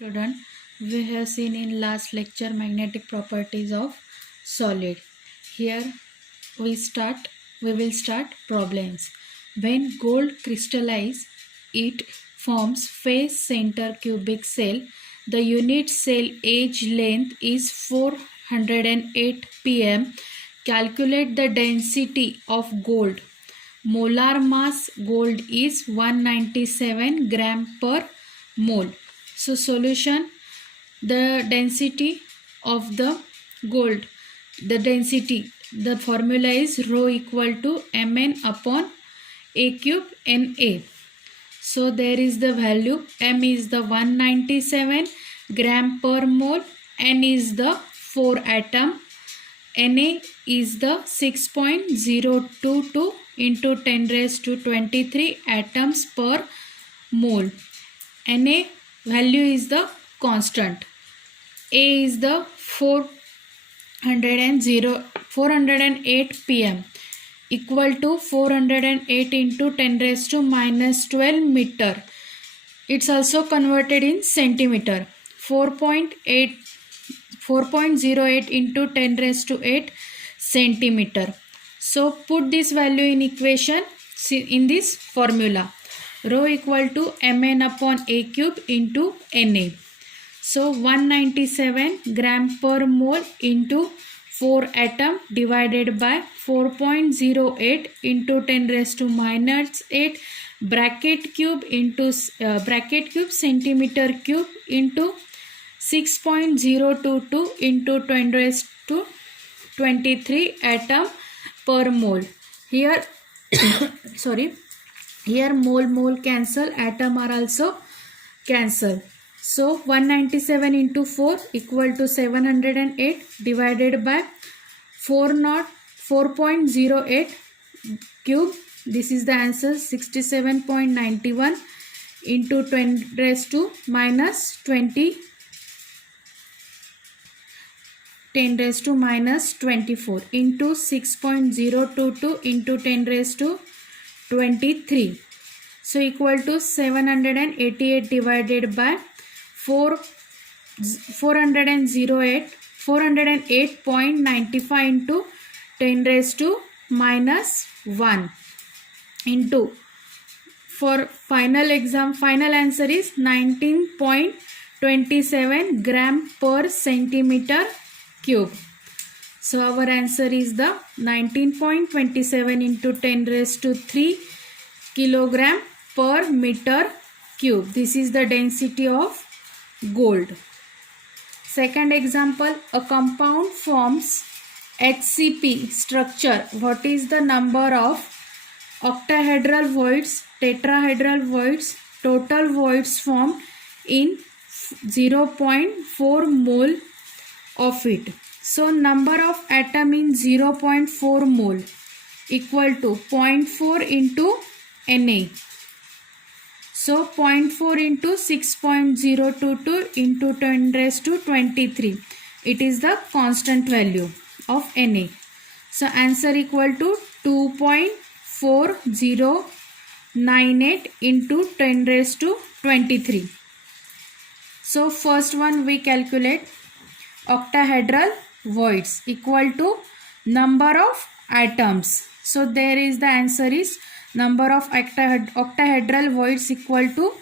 Student, we have seen in last lecture magnetic properties of solid. Here we will start problems. When gold crystallizes, it forms face center cubic cell. The unit cell edge length is 408 pm. Calculate the density of gold. Molar mass gold is 197 gram per mole. So solution, the density of the gold, the formula is rho equal to mn upon a cube Na. So there is the value, m is the 197 gram per mole, n is the 4 atom, Na is the 6.022 into 10 raised to 23 atoms per mole. Na value is the constant. A is the 408 pm equal to 408 into 10 raised to minus 12 meter. It's also converted in centimeter. 4.08 into 10 raised to 8 centimeter. So put this value in equation in this formula. Rho equal to mn upon a cube into Na. So 197 gram per mole into 4 atom divided by 4.08 into 10 raised to minus 8 bracket cube into centimeter cube into 6.022 into 10 raised to 23 atom per mole. Here here mole cancel, atom are also cancel. So 197 into 4 equal to 708 divided by 4.08 cube. This is the answer, 67.91 into 10 raised to minus 20, 10 raised to minus 24 into 6.022 into 10 raised to 23. So equal to 788 divided by 408.95 into 10 raised to minus 1 into, for final answer is 19.27 gram per centimeter cube. So our answer is the 19.27 into 10 raised to 3 kilogram per meter cube. This is the density of gold. Second example, a compound forms HCP structure. What is the number of octahedral voids, tetrahedral voids, total voids formed in 0.4 mole of it? So number of atom in 0.4 mole equal to 0.4 into Na. So 0.4 into 6.022 into 10 raised to 23. It is the constant value of Na. So answer equal to 2.4098 into 10 raised to 23. So first one we calculate octahedral voids equal to number of atoms. So there is the answer is number of octahedral voids equal to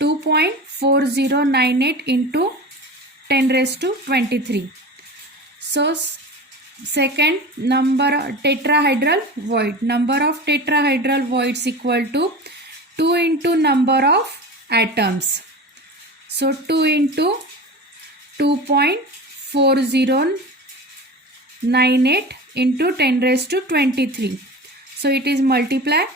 2.4098 into 10 raised to 23. So second, number tetrahedral void. Number of tetrahedral voids equal to 2 into number of atoms. So 2 into 2.4098 into 10 raised to 23. So it is multiply.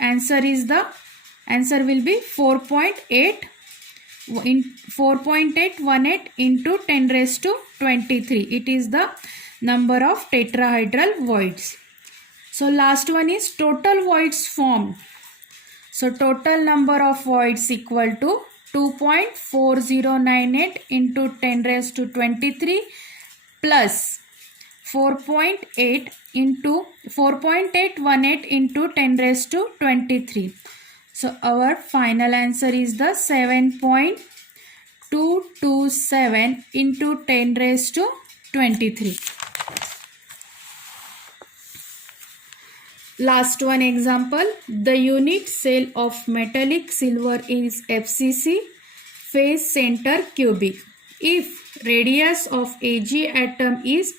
Answer will be 4.818 into 10 raised to 23. It is the number of tetrahedral voids. So last one is total voids formed. So total number of voids equal to 2.4098 into 10 raised to 23 plus 4.8 into 4.818 into 10 raised to 23. So our final answer is the 7.2 227 into 10 raised to 23. Last one example. The unit cell of metallic silver is FCC, phase center cubic. If radius of Ag atom is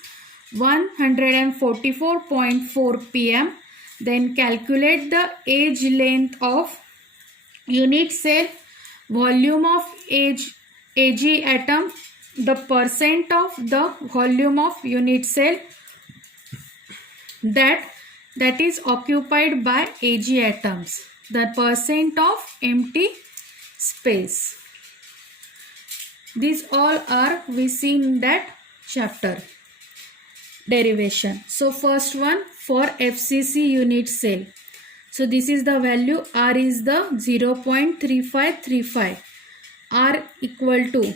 144.4 pm, then calculate the Ag length of unit cell, volume of Ag atom, the percent of the volume of unit cell that is occupied by Ag atoms, the percent of empty space. These all are we see in that chapter. Derivation. So first one for FCC unit cell. So this is the value. R is the 0.3535. R equal to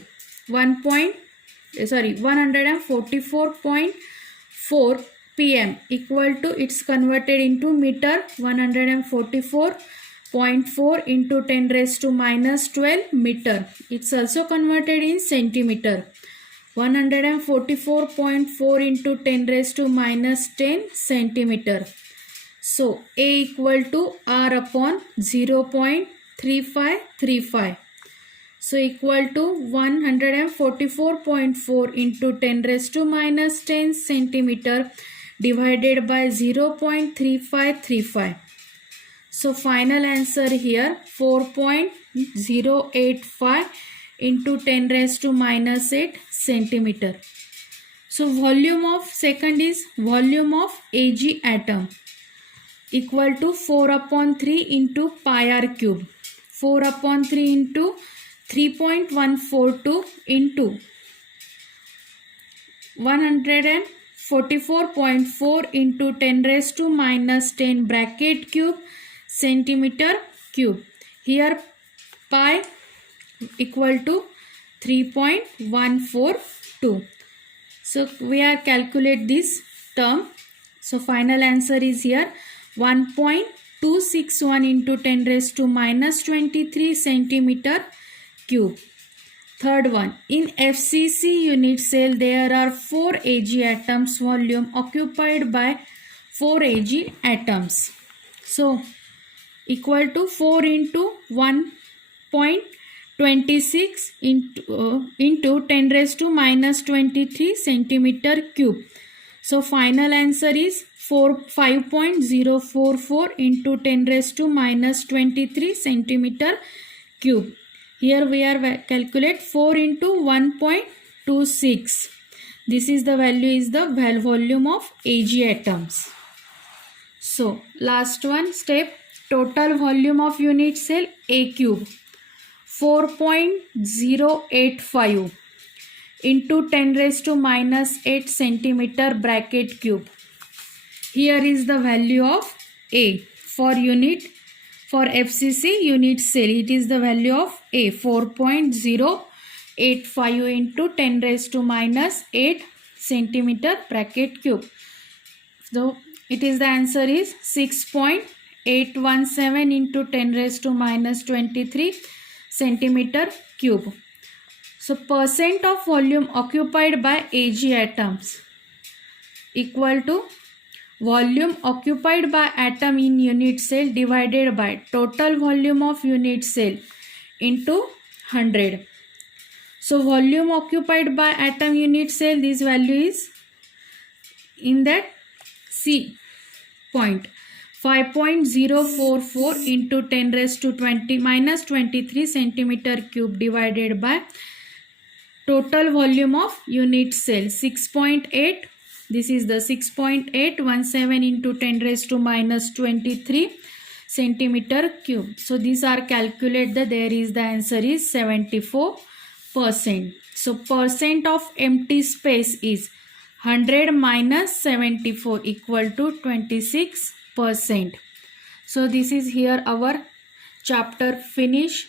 144.4 pm equal to, it's converted into meter, 144.4 into 10 raised to minus 12 meter. It's also converted in centimeter, 144.4 into 10 raised to minus 10 centimeter. So A equal to R upon 0.3535. So equal to 144.4 into 10 raised to minus 10 centimeter divided by 0.3535. So final answer here 4.085 into 10 raised to minus 8 centimeter. So volume of second is volume of Ag atom equal to 4 upon 3 into pi r cube. 4 upon 3 into 3.142 into 144.4 into 10 raised to minus 10 bracket cube centimeter cube. Here pi equal to 3.142. So we are calculate this term. So final answer is here 1.261 into 10 raised to minus 23 centimeter cube. Third one, in FCC unit cell there are 4 Ag atoms, volume occupied by 4 Ag atoms. So equal to 4 into 1.26 into 10 raised to minus 23 centimeter cube. So final answer is 5.044 into 10 raised to minus 23 centimeter cube. Here we are calculate 4 into 1.26. This is the value is the volume of Ag atoms. So last one step, total volume of unit cell A cube 4.085 into 10 raised to minus 8 centimeter bracket cube. Here is the value of A for unit, for FCC unit cell. It is the value of A 4.085 into 10 raised to minus 8 centimeter bracket cube. So it is the answer is 6.817 into 10 raised to minus 23 centimeter cube. So percent of volume occupied by Ag atoms equal to volume occupied by atom in unit cell divided by total volume of unit cell into 100. So volume occupied by atom unit cell, this value is in that C point 5.044 into 10 raised to minus 23 centimeter cube divided by total volume of unit cell 6.8. This is the 6.817 into 10 raised to minus 23 centimeter cube. So these are calculated. There is the answer is 74%. So percent of empty space is 100 minus 74 equal to 26%. So this is here our chapter finish.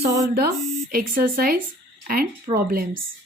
Solve the exercise and problems.